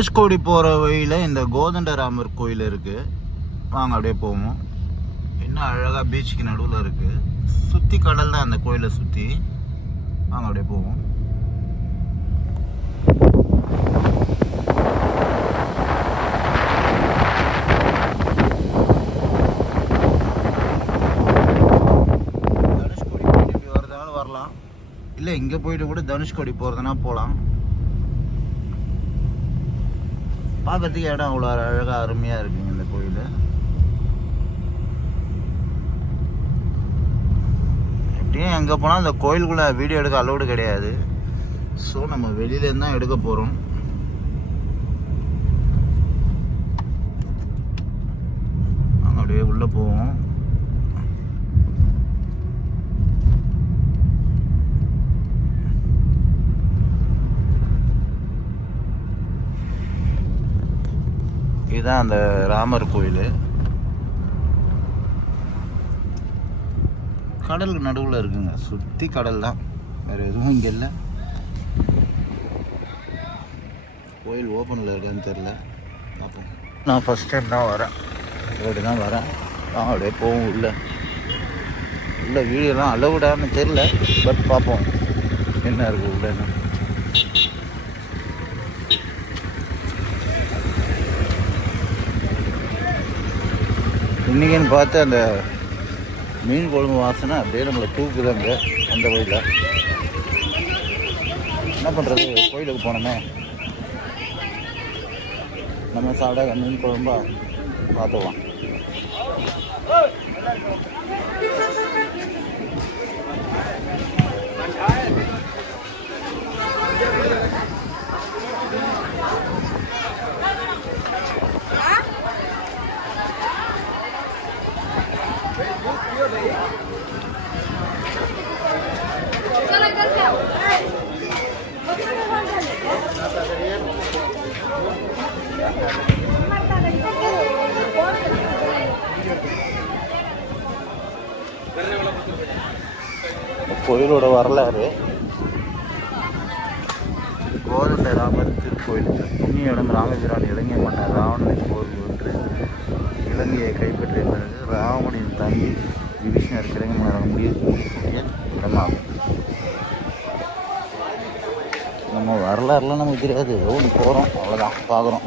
தனுஷ்கோடி போகிற வழியில் இந்த கோதண்டராமர் கோயில் இருக்குது. வாங்க அப்படியே போவோம். இன்னும் அழகாக பீச்சுக்கு நடுவில் இருக்குது. சுற்றி கடல் தான் அந்த கோயிலை சுற்றி. வாங்க அப்படியே போவோம். தனுஷ்கோடி போயிட்டு இப்படி வரதுனால வரலாம், இல்லை இங்கே போயிட்டு கூட தனுஷ்கோடி போகிறதுனா போகலாம். பார்க்கறதுக்கு இடம் அவ்வளோ அழகாக அருமையாக இருக்குங்க இந்த கோயில். எப்படியும் எங்கே போனால் இந்த கோயிலுக்குள்ளே வீடியோ எடுக்க அலோடு கிடையாது. ஸோ நம்ம வெளியிலேருந்து தான் எடுக்க போகிறோம். நாங்கள் அப்படியே உள்ளே போவோம். இதுதான் அந்த ராமர் கோயில். கடலுக்கு நடுவில் இருக்குங்க, சுற்றி கடல் தான், வேறு எதுவும் இங்கே இல்லை. கோயில் ஓப்பனில் இருக்கான்னு தெரில, பார்ப்போம். நான் ஃபஸ்ட் டைம் தான் வரேன், ரோடு தான் வரேன். அப்படியே போவோம் உள்ள வீடியோலாம் அலவுடான்னு தெரில, பட் பார்ப்போம் என்ன இருக்குது உள்ளன்னு. இன்றைக்கின்னு பார்த்து அந்த மீன் குழம்பு வாசனை அப்படியே நம்மளை தூக்குதாங்க அந்த கோயிலில். என்ன பண்ணுறது, கோயிலுக்கு போனோமே, நம்ம சாப்பிட மீன் குழம்பா பார்த்துக்கலாம். கோயிலோட வரலாறு, கோதண்டராமர் திருக்கோயில். புண்ணிய இடம் ராமபிரான் இலங்கை மன்னர் ராவணனை போர் ஒன்று இலங்கையை கைப்பற்றிய பிறகு ராவணனின் தம்பி விபீஷணர் கிழங்கு மன்னர் முடியக்கூடிய இடமாகும். நம்ம வரலாறுலாம் நமக்கு தெரியாது, ரோடு போகிறோம் அவ்வளோதான், பார்க்குறோம்.